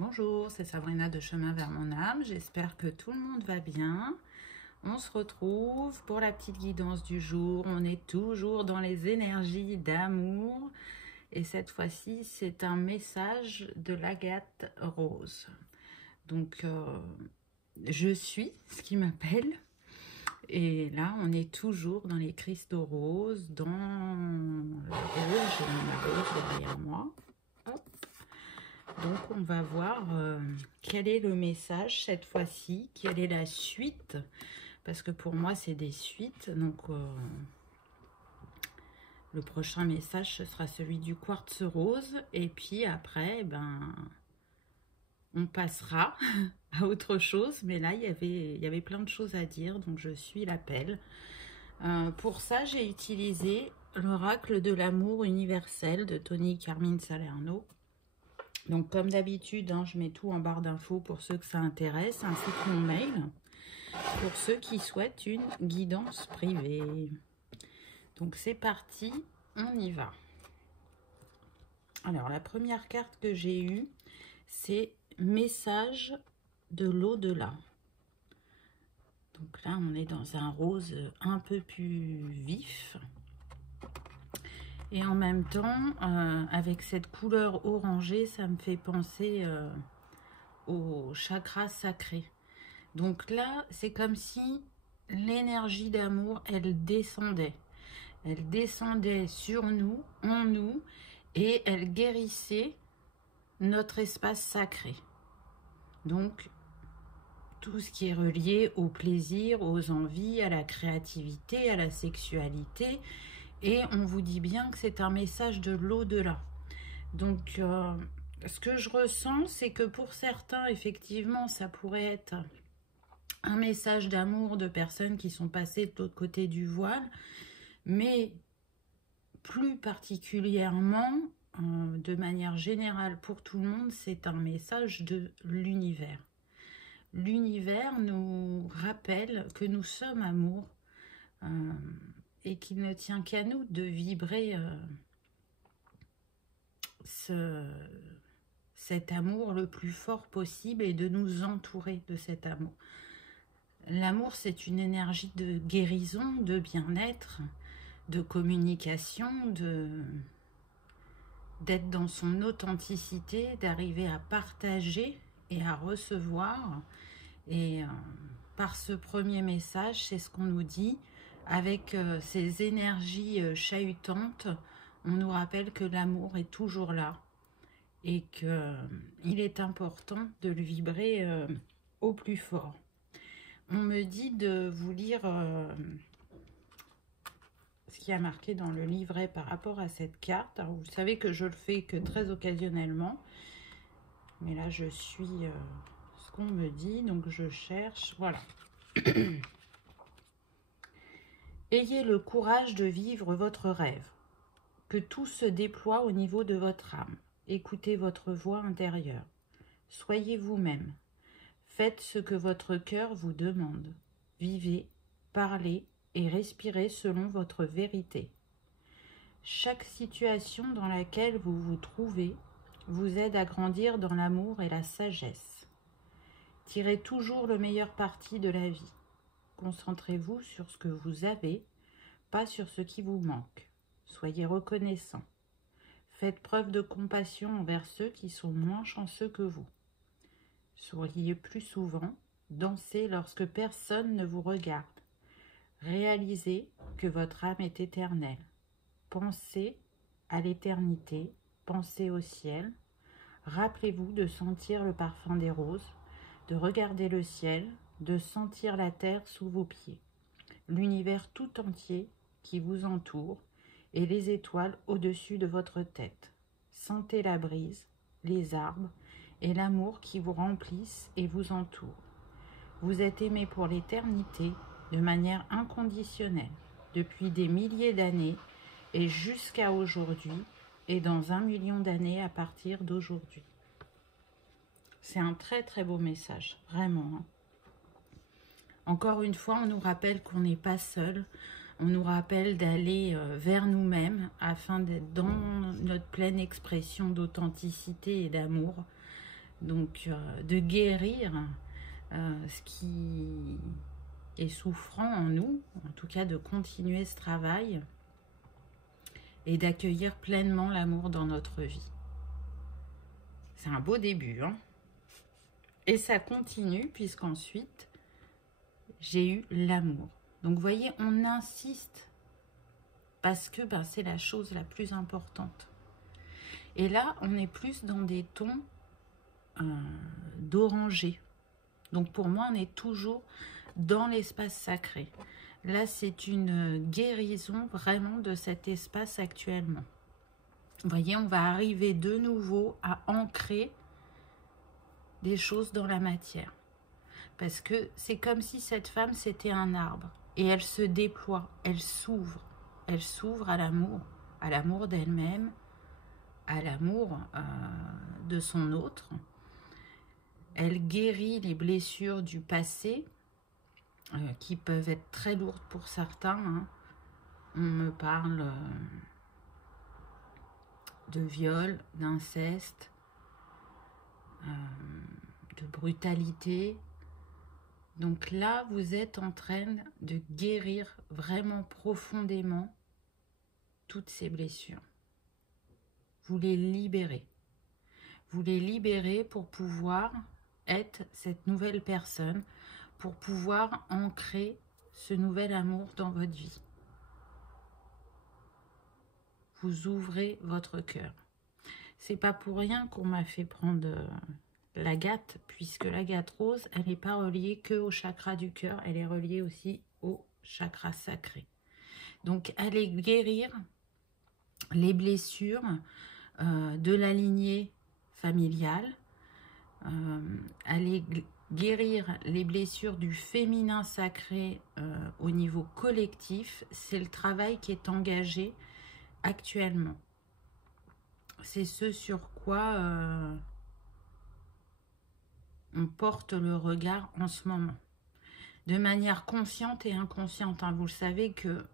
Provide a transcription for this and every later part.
Bonjour, c'est Sabrina de Chemin vers mon âme. J'espère que tout le monde va bien. On se retrouve pour la petite guidance du jour. On est toujours dans les énergies d'amour. Et cette fois-ci, c'est un message de l'Agate Rose. Donc, je suis ce qui m'appelle. Et là, on est toujours dans les cristaux roses, dans le rose. J'ai ma rose derrière moi. Hop. Donc, on va voir quel est le message cette fois-ci, quelle est la suite, parce que pour moi, c'est des suites. Donc, le prochain message, ce sera celui du quartz rose. Et puis après, on passera à autre chose. Mais là, il y avait plein de choses à dire, donc je suis l'appel. Pour ça, j'ai utilisé l'oracle de l'amour universel de Tony Carmine Salerno. Donc, comme d'habitude, je mets tout en barre d'infos pour ceux que ça intéresse, ainsi que mon mail, pour ceux qui souhaitent une guidance privée. Donc, c'est parti, on y va. Alors, la première carte que j'ai eue, c'est « Message de l'au-delà ». Donc là, on est dans un rose un peu plus vif. Et en même temps, avec cette couleur orangée, ça me fait penser au chakra sacré. Donc là, c'est comme si l'énergie d'amour, elle descendait. Elle descendait sur nous, en nous, et elle guérissait notre espace sacré. Donc, tout ce qui est relié au plaisir, aux envies, à la créativité, à la sexualité. Et on vous dit bien que c'est un message de l'au-delà. Donc, ce que je ressens, c'est que pour certains, effectivement, ça pourrait être un message d'amour de personnes qui sont passées de l'autre côté du voile. Mais plus particulièrement, de manière générale pour tout le monde, c'est un message de l'univers. L'univers nous rappelle que nous sommes amour. Et qu'il ne tient qu'à nous de vibrer cet amour le plus fort possible et de nous entourer de cet amour. L'amour, c'est une énergie de guérison, de bien-être, de communication, d'être dans son authenticité, d'arriver à partager et à recevoir. Et par ce premier message, c'est ce qu'on nous dit. Avec ces énergies chahutantes, on nous rappelle que l'amour est toujours là et qu'il est important de le vibrer au plus fort. On me dit de vous lire ce qui a marqué dans le livret par rapport à cette carte. Alors, vous savez que je le fais que très occasionnellement, mais là je suis ce qu'on me dit, donc je cherche, voilà. Ayez le courage de vivre votre rêve, que tout se déploie au niveau de votre âme. Écoutez votre voix intérieure. Soyez vous-même. Faites ce que votre cœur vous demande. Vivez, parlez et respirez selon votre vérité. Chaque situation dans laquelle vous vous trouvez vous aide à grandir dans l'amour et la sagesse. Tirez toujours le meilleur parti de la vie. Concentrez-vous sur ce que vous avez, pas sur ce qui vous manque. Soyez reconnaissant. Faites preuve de compassion envers ceux qui sont moins chanceux que vous. Souriez plus souvent, dansez lorsque personne ne vous regarde. Réalisez que votre âme est éternelle. Pensez à l'éternité, pensez au ciel. Rappelez-vous de sentir le parfum des roses, de regarder le ciel, de sentir la terre sous vos pieds, l'univers tout entier qui vous entoure et les étoiles au-dessus de votre tête. Sentez la brise, les arbres et l'amour qui vous remplissent et vous entourent. Vous êtes aimé pour l'éternité de manière inconditionnelle, depuis des milliers d'années et jusqu'à aujourd'hui et dans 1 million d'années à partir d'aujourd'hui. C'est un très très beau message, vraiment. Encore une fois, on nous rappelle qu'on n'est pas seul. On nous rappelle d'aller vers nous-mêmes afin d'être dans notre pleine expression d'authenticité et d'amour. Donc, de guérir ce qui est souffrant en nous, en tout cas de continuer ce travail et d'accueillir pleinement l'amour dans notre vie. C'est un beau début, hein. Et ça continue puisqu'ensuite, j'ai eu l'amour. Donc, vous voyez, on insiste parce que c'est la chose la plus importante. Et là, on est plus dans des tons d'oranger. Donc, pour moi, on est toujours dans l'espace sacré. Là, c'est une guérison vraiment de cet espace actuellement. Vous voyez, on va arriver de nouveau à ancrer des choses dans la matière. Parce que c'est comme si cette femme, c'était un arbre. Et elle se déploie, elle s'ouvre. Elle s'ouvre à l'amour d'elle-même, à l'amour de son autre. Elle guérit les blessures du passé, qui peuvent être très lourdes pour certains, hein. On me parle de viol, d'inceste, de brutalité. Donc là, vous êtes en train de guérir vraiment profondément toutes ces blessures. Vous les libérez. Vous les libérez pour pouvoir être cette nouvelle personne, pour pouvoir ancrer ce nouvel amour dans votre vie. Vous ouvrez votre cœur. C'est pas pour rien qu'on m'a fait prendre l'agate, puisque l'agate rose, elle n'est pas reliée que au chakra du cœur, elle est reliée aussi au chakra sacré. Donc, allez guérir les blessures de la lignée familiale, allez guérir les blessures du féminin sacré au niveau collectif. C'est le travail qui est engagé actuellement. C'est ce sur quoi on porte le regard en ce moment. De manière consciente et inconsciente, hein. Vous le savez que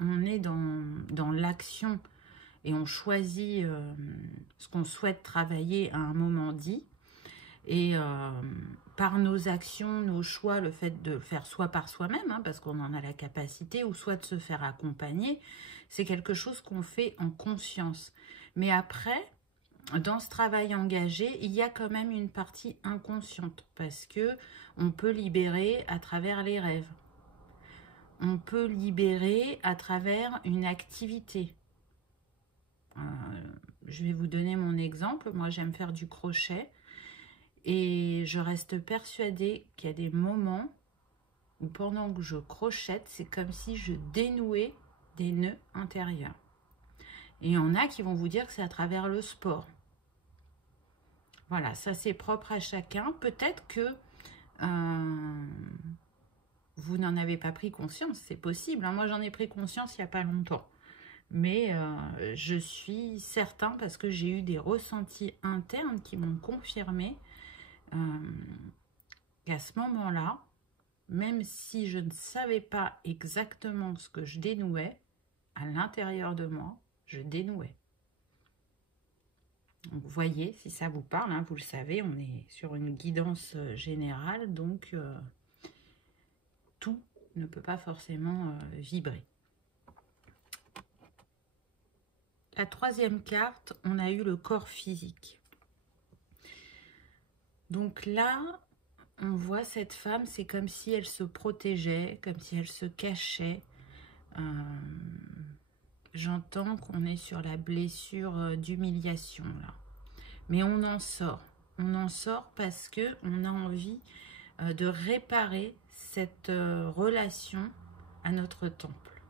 on est dans l'action et on choisit ce qu'on souhaite travailler à un moment dit. Et par nos actions, nos choix, le fait de le faire soit par soi-même, hein, parce qu'on en a la capacité, ou soit de se faire accompagner, c'est quelque chose qu'on fait en conscience. Mais après, dans ce travail engagé, il y a quand même une partie inconsciente, parce que on peut libérer à travers les rêves. On peut libérer à travers une activité. Je vais vous donner mon exemple. Moi, j'aime faire du crochet. Et je reste persuadée qu'il y a des moments où pendant que je crochette, c'est comme si je dénouais des nœuds intérieurs. Et il y en a qui vont vous dire que c'est à travers le sport. Voilà, ça c'est propre à chacun. Peut-être que vous n'en avez pas pris conscience, c'est possible, hein. Moi, j'en ai pris conscience il n'y a pas longtemps. Mais je suis certain, parce que j'ai eu des ressentis internes qui m'ont confirmé qu'à ce moment-là, même si je ne savais pas exactement ce que je dénouais, à l'intérieur de moi, je dénouais. Donc, vous voyez, si ça vous parle, hein, vous le savez, on est sur une guidance générale, donc tout ne peut pas forcément vibrer. La troisième carte, on a eu le corps physique. Donc là, on voit cette femme, c'est comme si elle se protégeait, comme si elle se cachait. J'entends qu'on est sur la blessure d'humiliation là. Mais on en sort. On en sort parce qu'on a envie de réparer cette relation à notre temple.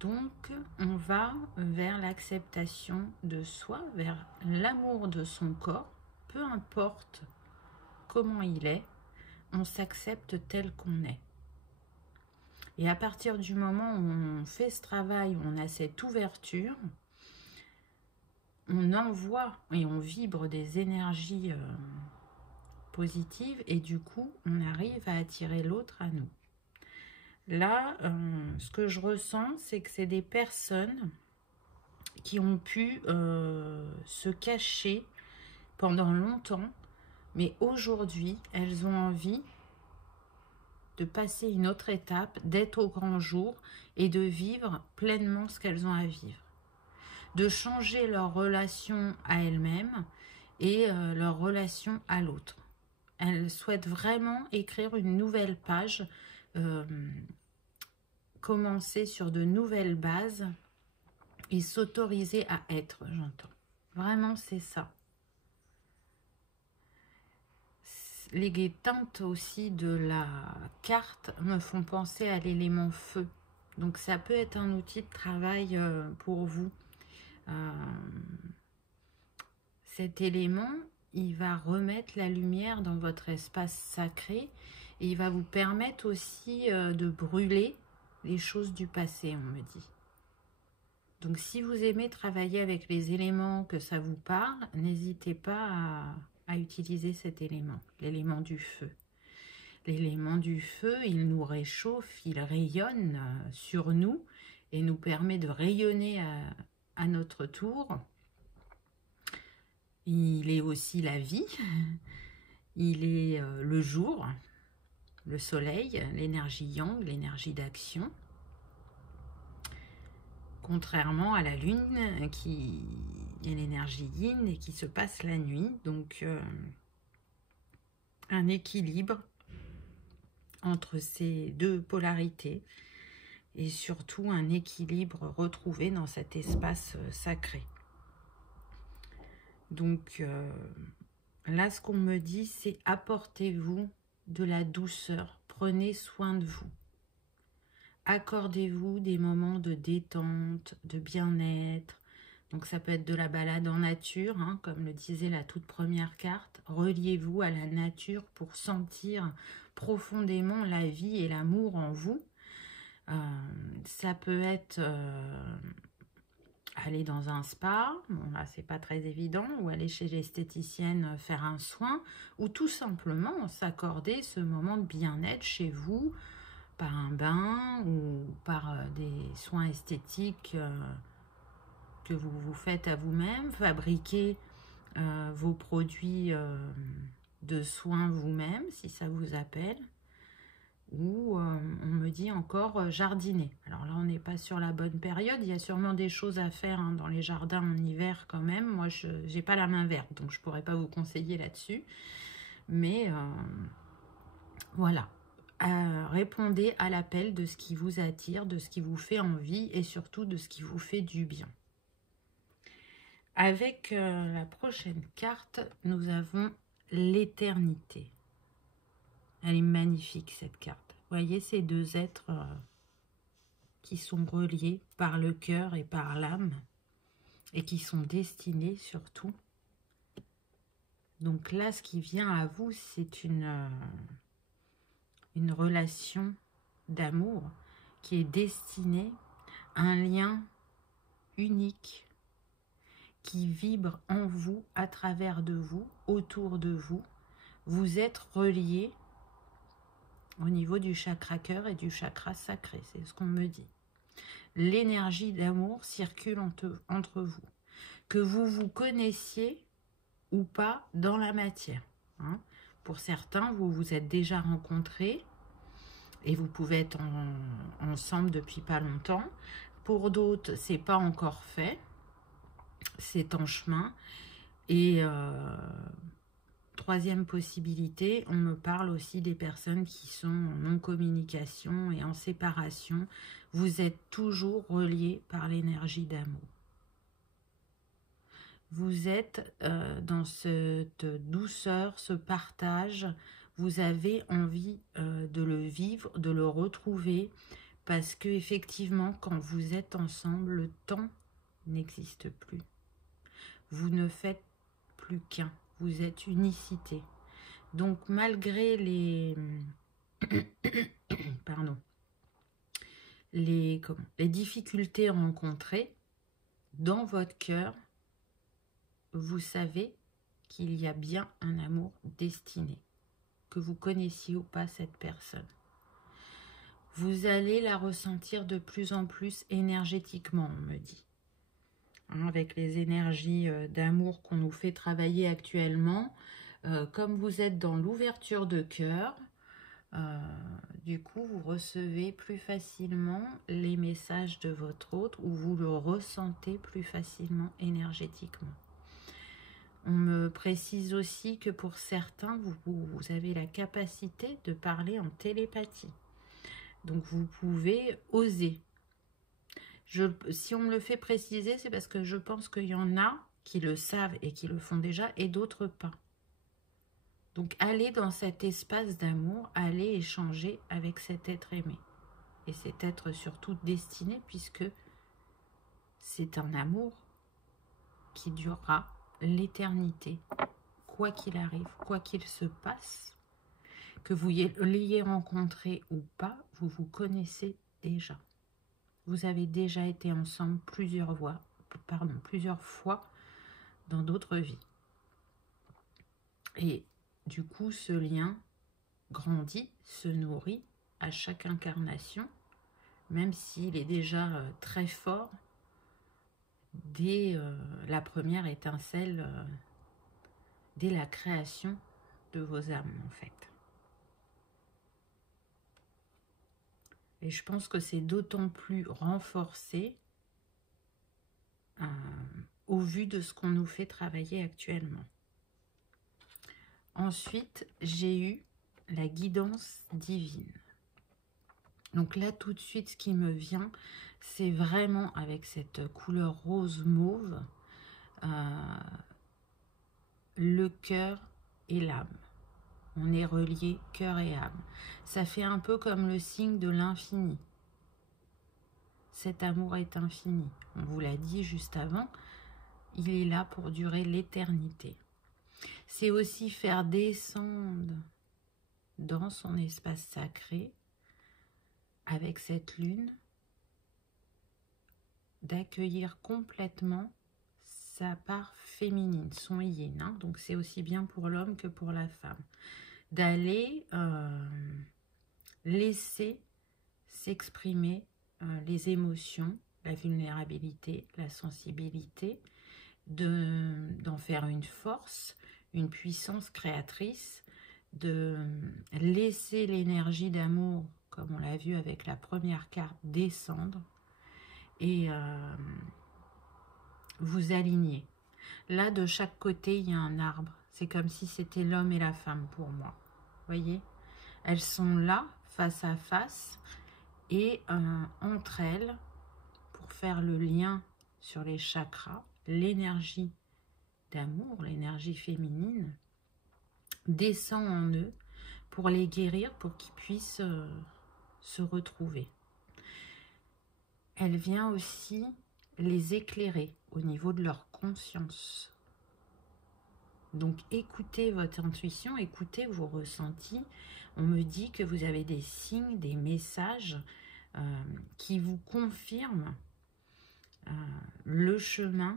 Donc, on va vers l'acceptation de soi, vers l'amour de son corps, peu importe comment il est, on s'accepte tel qu'on est. Et à partir du moment où on fait ce travail, où on a cette ouverture, on envoie et on vibre des énergies positives et du coup, on arrive à attirer l'autre à nous. Là, ce que je ressens, c'est que c'est des personnes qui ont pu se cacher pendant longtemps, mais aujourd'hui, elles ont envie de passer une autre étape, d'être au grand jour et de vivre pleinement ce qu'elles ont à vivre. De changer leur relation à elles-mêmes et leur relation à l'autre. Elles souhaitent vraiment écrire une nouvelle page, commencer sur de nouvelles bases et s'autoriser à être, j'entends. Vraiment, c'est ça. Les teintes aussi de la carte me font penser à l'élément feu. Donc ça peut être un outil de travail pour vous. Cet élément, il va remettre la lumière dans votre espace sacré et il va vous permettre aussi de brûler les choses du passé, on me dit. Donc si vous aimez travailler avec les éléments, que ça vous parle, n'hésitez pas à utiliser cet élément, l'élément du feu. L'élément du feu, il nous réchauffe, il rayonne sur nous et nous permet de rayonner à notre tour. Il est aussi la vie, il est le jour, le soleil, l'énergie yang, l'énergie d'action. Contrairement à la lune qui est l'énergie yin et qui se passe la nuit. Donc un équilibre entre ces deux polarités et surtout un équilibre retrouvé dans cet espace sacré. Donc là, ce qu'on me dit, c'est apportez-vous de la douceur, prenez soin de vous. Accordez-vous des moments de détente, de bien-être. Donc ça peut être de la balade en nature, hein, comme le disait la toute première carte. Reliez-vous à la nature pour sentir profondément la vie et l'amour en vous. Ça peut être aller dans un spa, bon là c'est pas très évident, ou aller chez l'esthéticienne faire un soin, ou tout simplement s'accorder ce moment de bien-être chez vous, par un bain ou par des soins esthétiques que vous vous faites à vous-même, fabriquer vos produits de soins vous-même si ça vous appelle, ou on me dit encore jardiner. Alors là on n'est pas sur la bonne période, il y a sûrement des choses à faire dans les jardins en hiver quand même. Moi je n'ai pas la main verte donc je pourrais pas vous conseiller là-dessus, mais voilà. Répondez à l'appel de ce qui vous attire, de ce qui vous fait envie et surtout de ce qui vous fait du bien. Avec la prochaine carte, nous avons l'éternité. Elle est magnifique cette carte. Vous voyez ces deux êtres qui sont reliés par le cœur et par l'âme et qui sont destinés surtout. Donc là, ce qui vient à vous, c'est une relation d'amour qui est destinée à un lien unique qui vibre en vous, à travers de vous, autour de vous. Vous êtes reliés au niveau du chakra cœur et du chakra sacré, c'est ce qu'on me dit. L'énergie d'amour circule entre vous. Que vous vous connaissiez ou pas dans la matière. Hein. Pour certains, vous vous êtes déjà rencontrés et vous pouvez être ensemble depuis pas longtemps. Pour d'autres, c'est pas encore fait. C'est en chemin. Et troisième possibilité, on me parle aussi des personnes qui sont en non-communication et en séparation. Vous êtes toujours reliés par l'énergie d'amour. Vous êtes dans cette douceur, ce partage. Vous avez envie de le vivre, de le retrouver. Parce que effectivement, quand vous êtes ensemble, le temps n'existe plus. Vous ne faites plus qu'un. Vous êtes unicité. Donc malgré les pardon, les difficultés rencontrées dans votre cœur, vous savez qu'il y a bien un amour destiné, que vous connaissiez ou pas cette personne. Vous allez la ressentir de plus en plus énergétiquement, on me dit. hein, avec les énergies d'amour qu'on nous fait travailler actuellement. Comme vous êtes dans l'ouverture de cœur, du coup, vous recevez plus facilement les messages de votre autre ou vous le ressentez plus facilement énergétiquement. On me précise aussi que pour certains, vous avez la capacité de parler en télépathie. Donc, vous pouvez oser. Si on me le fait préciser, c'est parce que je pense qu'il y en a qui le savent et qui le font déjà et d'autres pas. Donc, allez dans cet espace d'amour, allez échanger avec cet être aimé. Et cet être surtout destiné, puisque c'est un amour qui durera l'éternité. Quoi qu'il arrive, quoi qu'il se passe, que vous l'ayez rencontré ou pas, vous vous connaissez déjà. Vous avez déjà été ensemble plusieurs fois dans d'autres vies. Et du coup, ce lien grandit, se nourrit à chaque incarnation, même s'il est déjà très fort dès la première étincelle, dès la création de vos âmes en fait. Et je pense que c'est d'autant plus renforcé au vu de ce qu'on nous fait travailler actuellement. Ensuite, j'ai eu la guidance divine. Donc là, tout de suite, ce qui me vient, c'est vraiment avec cette couleur rose mauve, le cœur et l'âme. On est relié cœur et âme. Ça fait un peu comme le signe de l'infini. Cet amour est infini. On vous l'a dit juste avant, il est là pour durer l'éternité. C'est aussi faire descendre dans son espace sacré, avec cette lune, d'accueillir complètement sa part féminine, son yin. Hein. Donc c'est aussi bien pour l'homme que pour la femme. D'aller laisser s'exprimer les émotions, la vulnérabilité, la sensibilité, d'en faire une force, une puissance créatrice, de laisser l'énergie d'amour, comme on l'a vu avec la première carte, descendre et vous aligner. Là, de chaque côté, il y a un arbre. C'est comme si c'était l'homme et la femme pour moi. Voyez ? Elles sont là, face à face, et entre elles, pour faire le lien sur les chakras, l'énergie d'amour, l'énergie féminine, descend en eux pour les guérir, pour qu'ils puissent se retrouver. Elle vient aussi les éclairer au niveau de leur conscience. Donc écoutez votre intuition, écoutez vos ressentis. On me dit que vous avez des signes, des messages qui vous confirment le chemin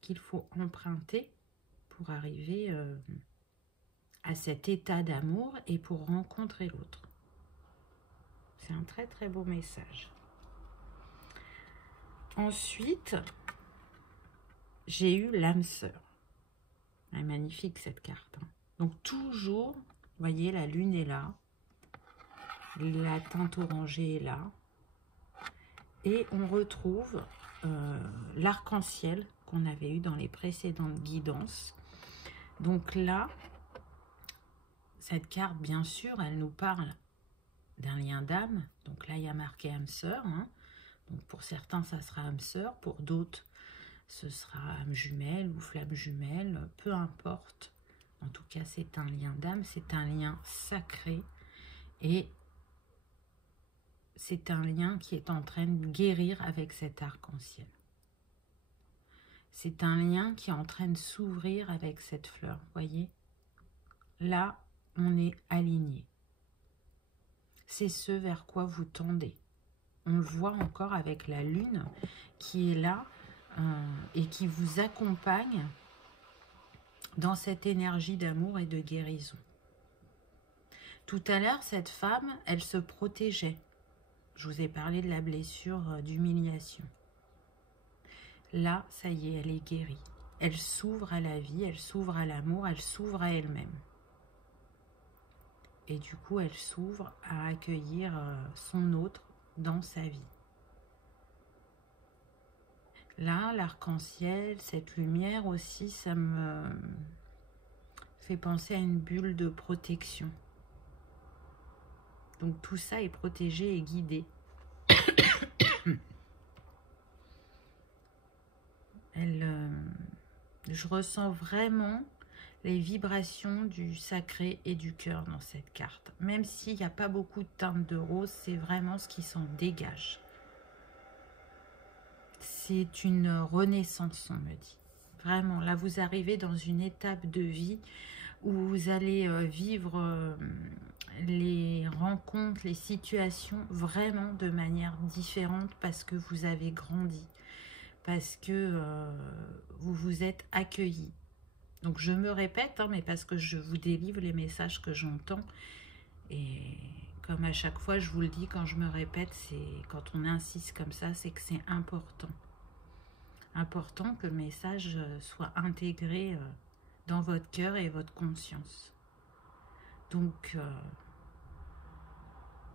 qu'il faut emprunter pour arriver à cet état d'amour et pour rencontrer l'autre. C'est un très très beau message. Ensuite, j'ai eu l'âme sœur. Elle est magnifique cette carte. Hein. Donc toujours, vous voyez, la lune est là, la teinte orangée est là, et on retrouve l'arc-en-ciel qu'on avait eu dans les précédentes guidances. Donc là, cette carte, bien sûr, elle nous parle d'un lien d'âme. Donc là, il y a marqué âme sœur. Hein. Donc pour certains, ça sera âme sœur. Pour d'autres, ce sera âme jumelle ou flamme jumelle. Peu importe. En tout cas, c'est un lien d'âme. C'est un lien sacré. Et c'est un lien qui est en train de guérir avec cet arc-en-ciel. C'est un lien qui est en train de s'ouvrir avec cette fleur. Voyez ? Là, on est aligné. C'est ce vers quoi vous tendez. On le voit encore avec la lune qui est là et qui vous accompagne dans cette énergie d'amour et de guérison. Tout à l'heure, cette femme, elle se protégeait. Je vous ai parlé de la blessure d'humiliation. Là, ça y est, elle est guérie. Elle s'ouvre à la vie, elle s'ouvre à l'amour, elle s'ouvre à elle-même. Et du coup, elle s'ouvre à accueillir son autre dans sa vie. Là, l'arc-en-ciel, cette lumière aussi, ça me fait penser à une bulle de protection. Donc tout ça est protégé et guidé. Je ressens vraiment les vibrations du sacré et du cœur dans cette carte. Même s'il n'y a pas beaucoup de teintes de rose, c'est vraiment ce qui s'en dégage. C'est une renaissance, on me dit. Vraiment, là vous arrivez dans une étape de vie où vous allez vivre les rencontres, les situations vraiment de manière différente parce que vous avez grandi, parce que vous vous êtes accueillis. Donc je me répète, hein, mais parce que je vous délivre les messages que j'entends. Et comme à chaque fois je vous le dis, quand je me répète, c'est quand on insiste comme ça, c'est que c'est important. Important que le message soit intégré dans votre cœur et votre conscience. Donc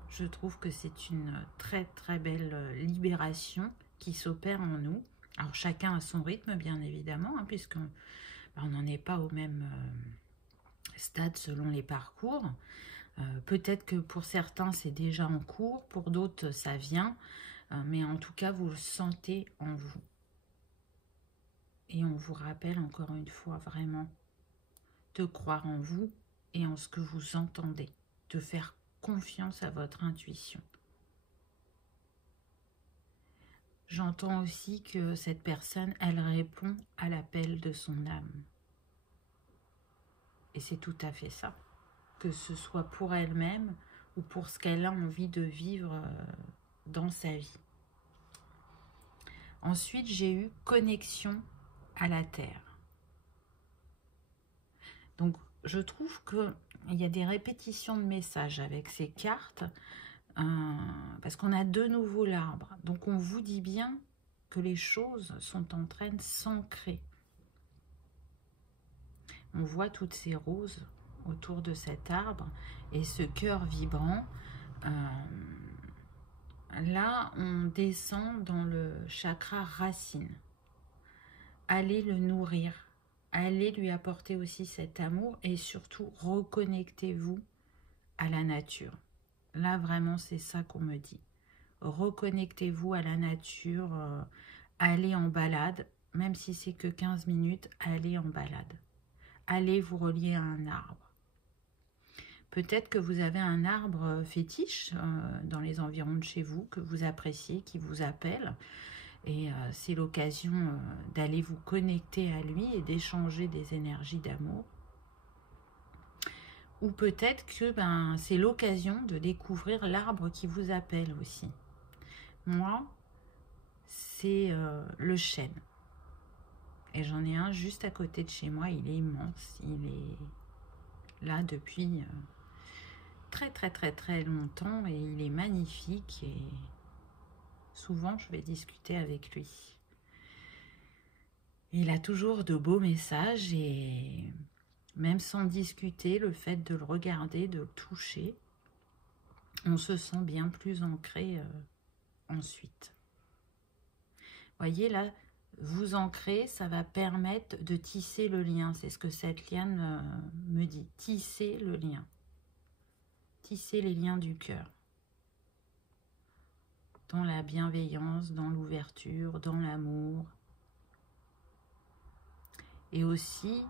je trouve que c'est une très très belle libération qui s'opère en nous. Alors chacun à son rythme bien évidemment, hein, puisqu'on n'en est pas au même stade selon les parcours. Peut-être que pour certains c'est déjà en cours, pour d'autres ça vient, mais en tout cas vous le sentez en vous. Et on vous rappelle encore une fois vraiment de croire en vous et en ce que vous entendez, de faire confiance à votre intuition. J'entends aussi que cette personne, elle répond à l'appel de son âme. Et c'est tout à fait ça. Que ce soit pour elle-même ou pour ce qu'elle a envie de vivre dans sa vie. Ensuite, j'ai eu connexion à la terre. Donc, je trouve qu'il y a des répétitions de messages avec ces cartes, parce qu'on a de nouveau l'arbre. Donc, on vous dit bien que les choses sont en train de s'ancrer. On voit toutes ces roses autour de cet arbre et ce cœur vibrant. Là, on descend dans le chakra racine. Allez le nourrir. Allez lui apporter aussi cet amour et surtout reconnectez-vous à la nature. Là, vraiment, c'est ça qu'on me dit. Reconnectez-vous à la nature. Allez en balade, même si c'est que 15 minutes, allez en balade. Allez vous relier à un arbre. Peut-être que vous avez un arbre fétiche dans les environs de chez vous, que vous appréciez, qui vous appelle. Et c'est l'occasion d'aller vous connecter à lui et d'échanger des énergies d'amour. Ou peut-être que c'est l'occasion de découvrir l'arbre qui vous appelle aussi. Moi, c'est le chêne. Et j'en ai un juste à côté de chez moi. Il est immense. Il est là depuis très très très très longtemps. Et il est magnifique. Et souvent, je vais discuter avec lui. Il a toujours de beaux messages. Et même sans discuter, le fait de le regarder, de le toucher, on se sent bien plus ancré ensuite. Voyez là, vous ancrer, ça va permettre de tisser le lien. C'est ce que cette liane me dit. Tisser le lien. Tisser les liens du cœur. Dans la bienveillance, dans l'ouverture, dans l'amour. Et aussi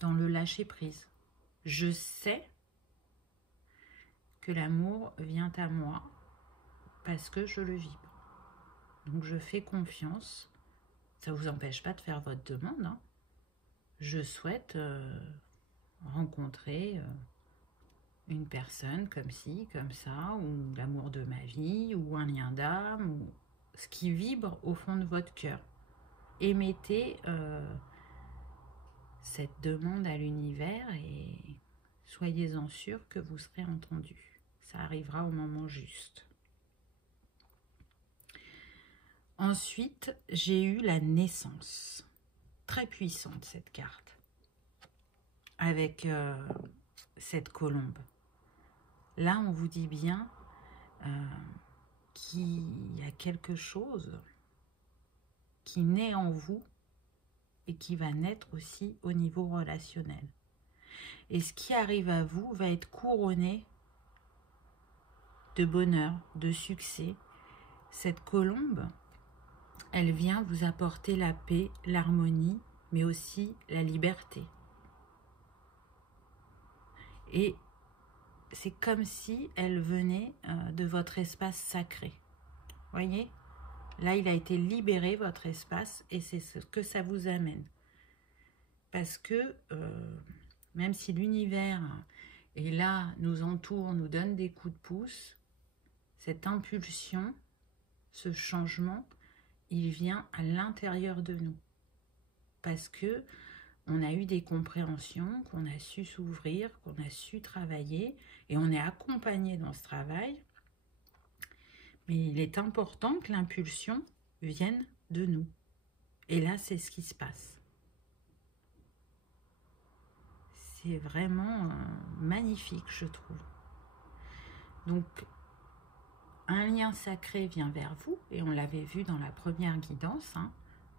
dans le lâcher-prise. Je sais que l'amour vient à moi parce que je le vibre. Donc je fais confiance. Ça ne vous empêche pas de faire votre demande. Hein. Je souhaite rencontrer une personne comme ci, comme ça, ou l'amour de ma vie, ou un lien d'âme, ou ce qui vibre au fond de votre cœur. Émettez cette demande à l'univers et soyez-en sûr que vous serez entendu. Ça arrivera au moment juste. Ensuite, j'ai eu la naissance. Très puissante cette carte. Avec cette colombe. Là, on vous dit bien qu'il y a quelque chose qui naît en vous et qui va naître aussi au niveau relationnel. Et ce qui arrive à vous va être couronné de bonheur, de succès. Cette colombe, elle vient vous apporter la paix, l'harmonie, mais aussi la liberté. Et c'est comme si elle venait de votre espace sacré. Voyez ? Là, il a été libéré, votre espace, et c'est ce que ça vous amène. Parce que, même si l'univers est là, nous entoure, nous donne des coups de pouce, cette impulsion, ce changement, il vient à l'intérieur de nous. Parce que on a eu des compréhensions, qu'on a su s'ouvrir, qu'on a su travailler, et on est accompagné dans ce travail. Mais il est important que l'impulsion vienne de nous. Et là, c'est ce qui se passe. C'est vraiment magnifique, je trouve. Donc, un lien sacré vient vers vous, et on l'avait vu dans la première guidance.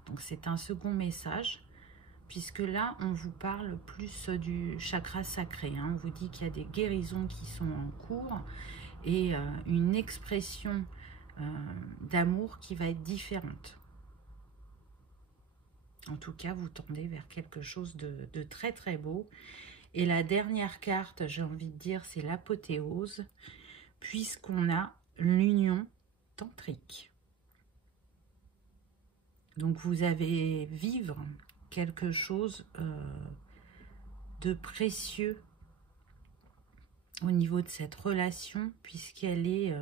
Donc, c'est un second message. Puisque là, on vous parle plus du chakra sacré. On vous dit qu'il y a des guérisons qui sont en cours et une expression d'amour qui va être différente. En tout cas, vous tendez vers quelque chose de très très beau. Et la dernière carte, j'ai envie de dire, c'est l'apothéose, puisqu'on a l'union tantrique. Donc vous allez vivre quelque chose de précieux au niveau de cette relation, puisqu'elle est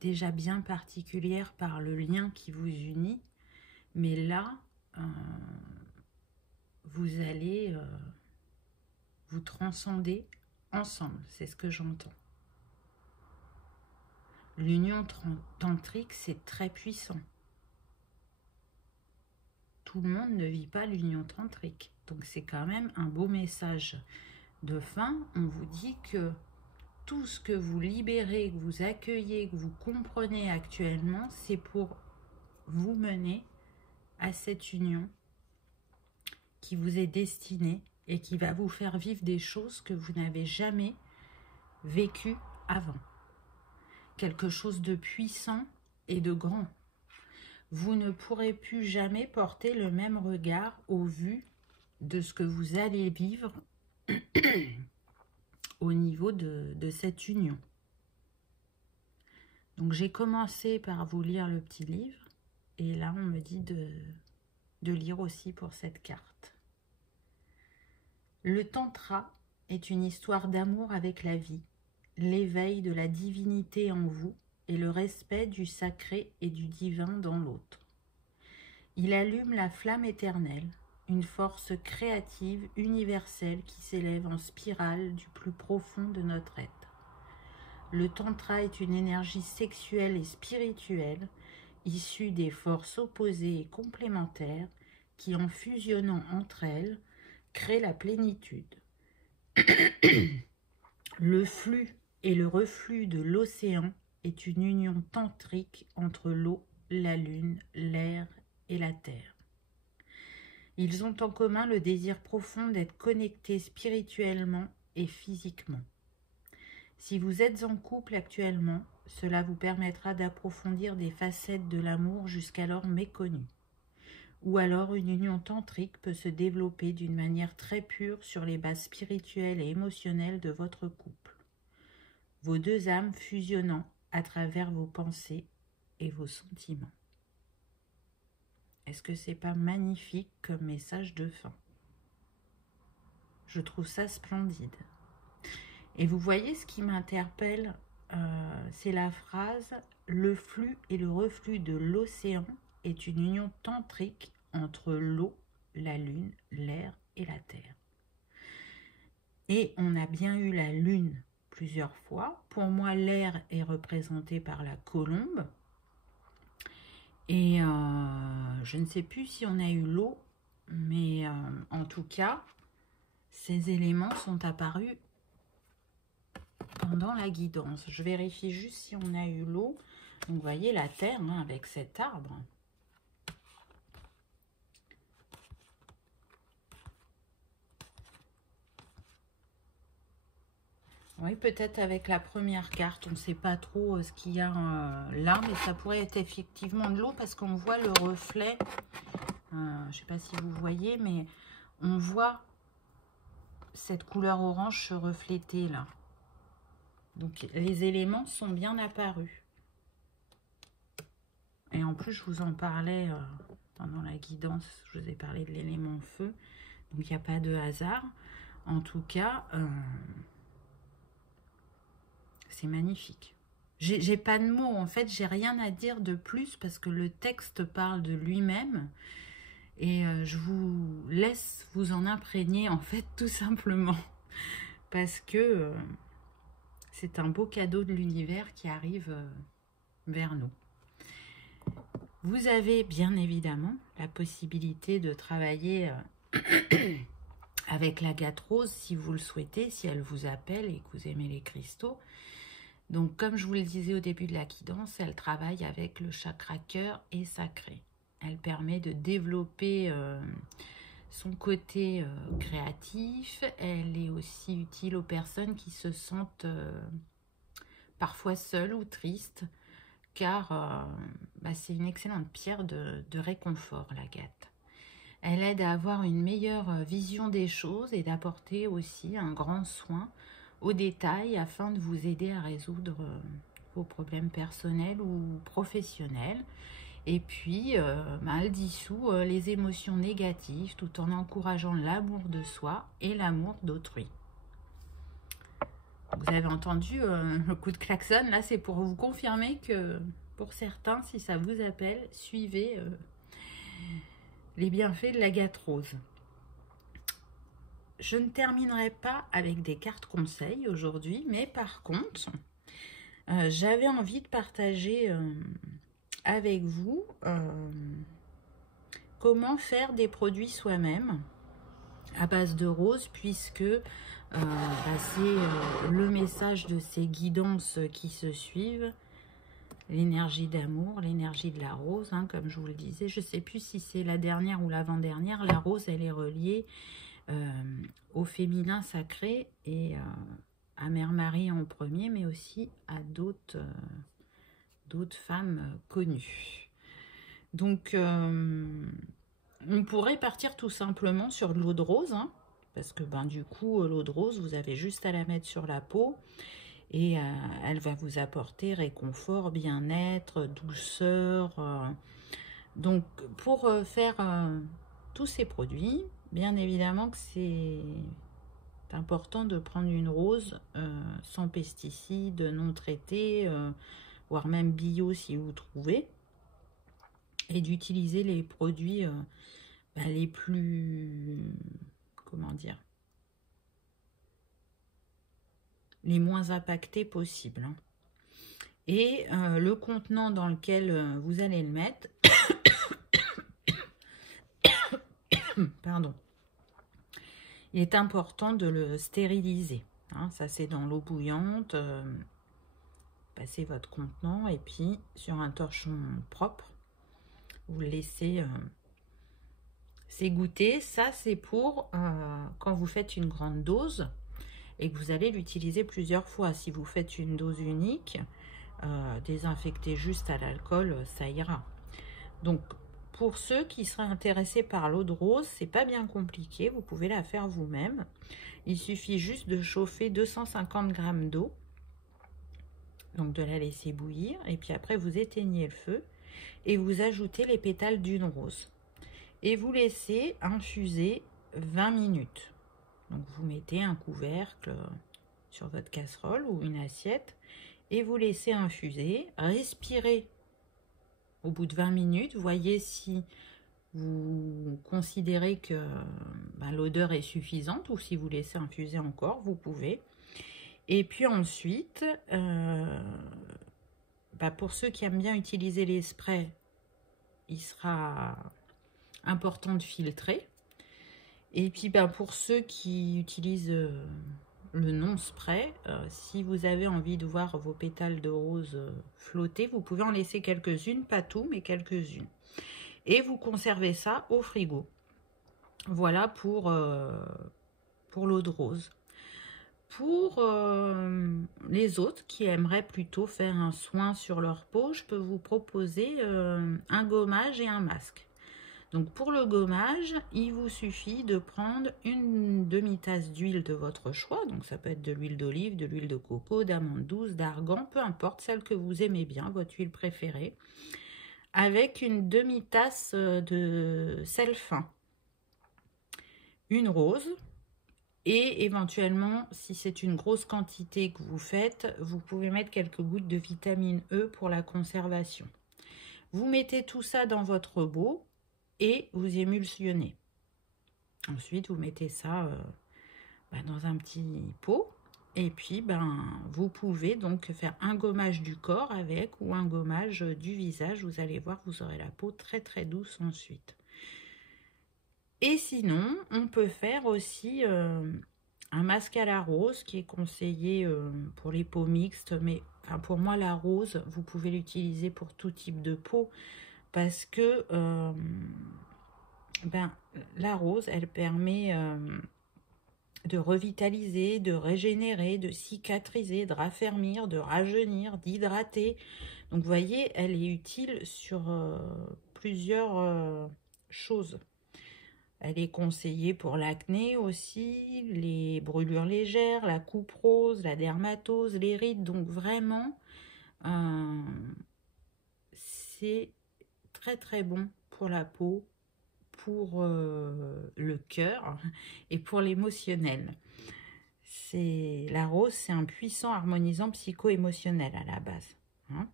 déjà bien particulière par le lien qui vous unit, mais là vous allez vous transcender ensemble, c'est ce que j'entends. L'union tantrique, c'est très puissant. Tout le monde ne vit pas l'union tantrique. Donc c'est quand même un beau message de fin. On vous dit que tout ce que vous libérez, que vous accueillez, que vous comprenez actuellement, c'est pour vous mener à cette union qui vous est destinée et qui va vous faire vivre des choses que vous n'avez jamais vécues avant. Quelque chose de puissant et de grand. Vous ne pourrez plus jamais porter le même regard au vu de ce que vous allez vivre au niveau de cette union. Donc j'ai commencé par vous lire le petit livre et là on me dit de lire aussi pour cette carte. Le tantra est une histoire d'amour avec la vie, l'éveil de la divinité en vous et le respect du sacré et du divin dans l'autre. Il allume la flamme éternelle, une force créative universelle qui s'élève en spirale du plus profond de notre être. Le tantra est une énergie sexuelle et spirituelle issue des forces opposées et complémentaires qui, en fusionnant entre elles, créent la plénitude. Le flux et le reflux de l'océan est une union tantrique entre l'eau, la lune, l'air et la terre. Ils ont en commun le désir profond d'être connectés spirituellement et physiquement. Si vous êtes en couple actuellement, cela vous permettra d'approfondir des facettes de l'amour jusqu'alors méconnues. Ou alors une union tantrique peut se développer d'une manière très pure sur les bases spirituelles et émotionnelles de votre couple. Vos deux âmes fusionnant à travers vos pensées et vos sentiments. Est-ce que c'est pas magnifique comme message de fin? Je trouve ça splendide. Et vous voyez ce qui m'interpelle, c'est la phrase « Le flux et le reflux de l'océan est une union tantrique entre l'eau, la lune, l'air et la terre. » Et on a bien eu la lune plusieurs fois. Pour moi, l'air est représenté par la colombe. Et je ne sais plus si on a eu l'eau, mais en tout cas, ces éléments sont apparus pendant la guidance. Je vérifie juste si on a eu l'eau. Donc, vous voyez la terre hein, avec cet arbre. Oui, peut-être avec la première carte, on ne sait pas trop ce qu'il y a là, mais ça pourrait être effectivement de l'eau parce qu'on voit le reflet. Je ne sais pas si vous voyez, mais on voit cette couleur orange se refléter là. Donc, les éléments sont bien apparus. Et en plus, je vous en parlais pendant la guidance, je vous ai parlé de l'élément feu. Donc, il n'y a pas de hasard. En tout cas, c'est magnifique. J'ai pas de mots, en fait, j'ai rien à dire de plus parce que le texte parle de lui-même. Et je vous laisse vous en imprégner, en fait, tout simplement. Parce que c'est un beau cadeau de l'univers qui arrive vers nous. Vous avez bien évidemment la possibilité de travailler avec l'agate rose si vous le souhaitez, si elle vous appelle et que vous aimez les cristaux. Donc comme je vous le disais au début de la guidance, elle travaille avec le chakra cœur et sacré. Elle permet de développer son côté créatif. Elle est aussi utile aux personnes qui se sentent parfois seules ou tristes, car c'est une excellente pierre de réconfort, l'agate. Elle aide à avoir une meilleure vision des choses et d'apporter aussi un grand soin aux détails afin de vous aider à résoudre vos problèmes personnels ou professionnels. Et puis, elle dissout les émotions négatives tout en encourageant l'amour de soi et l'amour d'autrui. Vous avez entendu le coup de klaxon, là c'est pour vous confirmer que pour certains, si ça vous appelle, suivez les bienfaits de l'agate rose. Je ne terminerai pas avec des cartes conseils aujourd'hui, mais par contre, j'avais envie de partager avec vous comment faire des produits soi-même à base de rose, puisque c'est le message de ces guidances qui se suivent. L'énergie d'amour, l'énergie de la rose, hein, comme je vous le disais. Je ne sais plus si c'est la dernière ou l'avant-dernière. La rose, elle est reliée au féminin sacré et à Mère Marie en premier, mais aussi à d'autres femmes connues. Donc, on pourrait partir tout simplement sur de l'eau de rose, hein, parce que du coup, l'eau de rose, vous avez juste à la mettre sur la peau et elle va vous apporter réconfort, bien-être, douceur. Donc, pour faire tous ces produits, bien évidemment que c'est important de prendre une rose sans pesticides, non traitée, voire même bio si vous trouvez, et d'utiliser les produits les plus, comment dire, les moins impactés possibles. Hein. Et le contenant dans lequel vous allez le mettre, pardon, il est important de le stériliser. Hein, ça, c'est dans l'eau bouillante. Passez votre contenant et puis sur un torchon propre, vous le laissez s'égoutter. Ça, c'est pour quand vous faites une grande dose et que vous allez l'utiliser plusieurs fois. Si vous faites une dose unique, désinfectez juste à l'alcool, ça ira. Donc, pour ceux qui seraient intéressés par l'eau de rose, c'est pas bien compliqué, vous pouvez la faire vous-même. Il suffit juste de chauffer 250 g d'eau, donc de la laisser bouillir, et puis après vous éteignez le feu et vous ajoutez les pétales d'une rose. Et vous laissez infuser 20 minutes. Donc vous mettez un couvercle sur votre casserole ou une assiette et vous laissez infuser, respirez. Au bout de 20 minutes, voyez si vous considérez que l'odeur est suffisante ou si vous laissez infuser encore, vous pouvez. Et puis ensuite, pour ceux qui aiment bien utiliser les sprays, il sera important de filtrer. Et puis pour ceux qui utilisent le non-spray, si vous avez envie de voir vos pétales de rose flotter, vous pouvez en laisser quelques-unes, pas tout, mais quelques-unes. Et vous conservez ça au frigo. Voilà pour l'eau de rose. Pour les autres qui aimeraient plutôt faire un soin sur leur peau, je peux vous proposer un gommage et un masque. Donc pour le gommage, il vous suffit de prendre une demi-tasse d'huile de votre choix. Donc ça peut être de l'huile d'olive, de l'huile de coco, d'amande douce, d'argan, peu importe, celle que vous aimez bien, votre huile préférée. Avec une demi-tasse de sel fin. Une rose. Et éventuellement, si c'est une grosse quantité que vous faites, vous pouvez mettre quelques gouttes de vitamine E pour la conservation. Vous mettez tout ça dans votre bot et vous émulsionnez. Ensuite, vous mettez ça dans un petit pot. Et puis, vous pouvez donc faire un gommage du corps avec ou un gommage du visage. Vous allez voir, vous aurez la peau très très douce ensuite. Et sinon, on peut faire aussi un masque à la rose qui est conseillé pour les peaux mixtes. Mais pour moi, la rose, vous pouvez l'utiliser pour tout type de peau. Parce que la rose, elle permet de revitaliser, de régénérer, de cicatriser, de raffermir, de rajeunir, d'hydrater. Donc, vous voyez, elle est utile sur plusieurs choses. Elle est conseillée pour l'acné aussi, les brûlures légères, la coupe rose, la dermatose, les rides. Donc, vraiment, c'est très très bon pour la peau, pour le cœur et pour l'émotionnel. La rose, c'est un puissant harmonisant psycho-émotionnel à la base. Hein.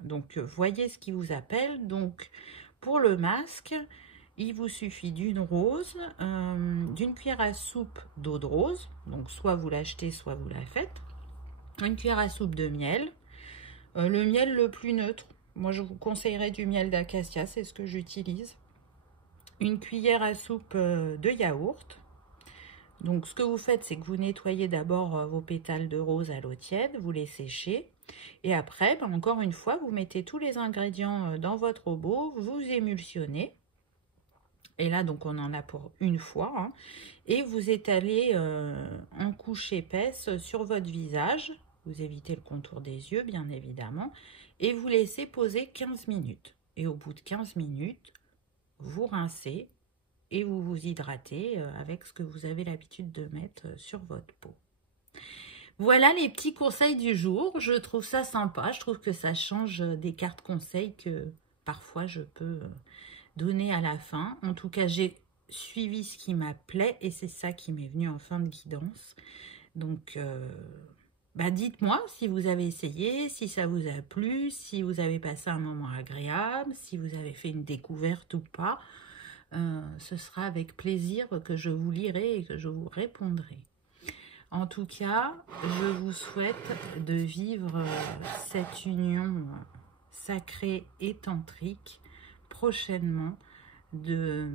Donc, voyez ce qui vous appelle. Donc, pour le masque, il vous suffit d'une rose, d'une cuillère à soupe d'eau de rose. Donc, soit vous l'achetez, soit vous la faites. Une cuillère à soupe de miel. Le miel le plus neutre. Moi, je vous conseillerais du miel d'acacia, c'est ce que j'utilise. Une cuillère à soupe de yaourt. Donc, ce que vous faites, c'est que vous nettoyez d'abord vos pétales de rose à l'eau tiède, vous les séchez. Et après, encore une fois, vous mettez tous les ingrédients dans votre robot, vous émulsionnez. Et là, donc, on en a pour une fois. Hein, et vous étalez en couche épaisse sur votre visage. Vous évitez le contour des yeux, bien évidemment. Et vous laissez poser 15 minutes. Et au bout de 15 minutes, vous rincez et vous vous hydratez avec ce que vous avez l'habitude de mettre sur votre peau. Voilà les petits conseils du jour. Je trouve ça sympa. Je trouve que ça change des cartes conseils que parfois je peux donner à la fin. En tout cas, j'ai suivi ce qui m'appelait et c'est ça qui m'est venu en fin de guidance. Donc, dites-moi si vous avez essayé, si ça vous a plu, si vous avez passé un moment agréable, si vous avez fait une découverte ou pas. Ce sera avec plaisir que je vous lirai et que je vous répondrai. En tout cas, je vous souhaite de vivre cette union sacrée et tantrique prochainement, de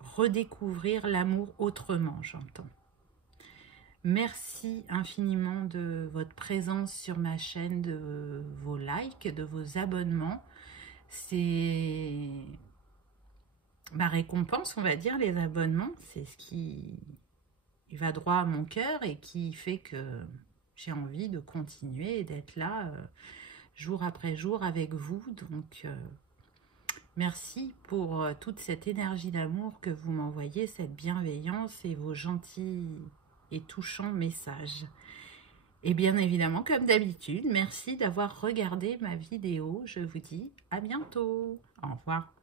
redécouvrir l'amour autrement, j'entends. Merci infiniment de votre présence sur ma chaîne, de vos likes, de vos abonnements. C'est ma récompense, on va dire, les abonnements. C'est ce qui va droit à mon cœur et qui fait que j'ai envie de continuer et d'être là jour après jour avec vous. Donc, merci pour toute cette énergie d'amour que vous m'envoyez, cette bienveillance et vos gentils et touchants messages. Et bien évidemment, comme d'habitude, merci d'avoir regardé ma vidéo. Je vous dis à bientôt. Au revoir.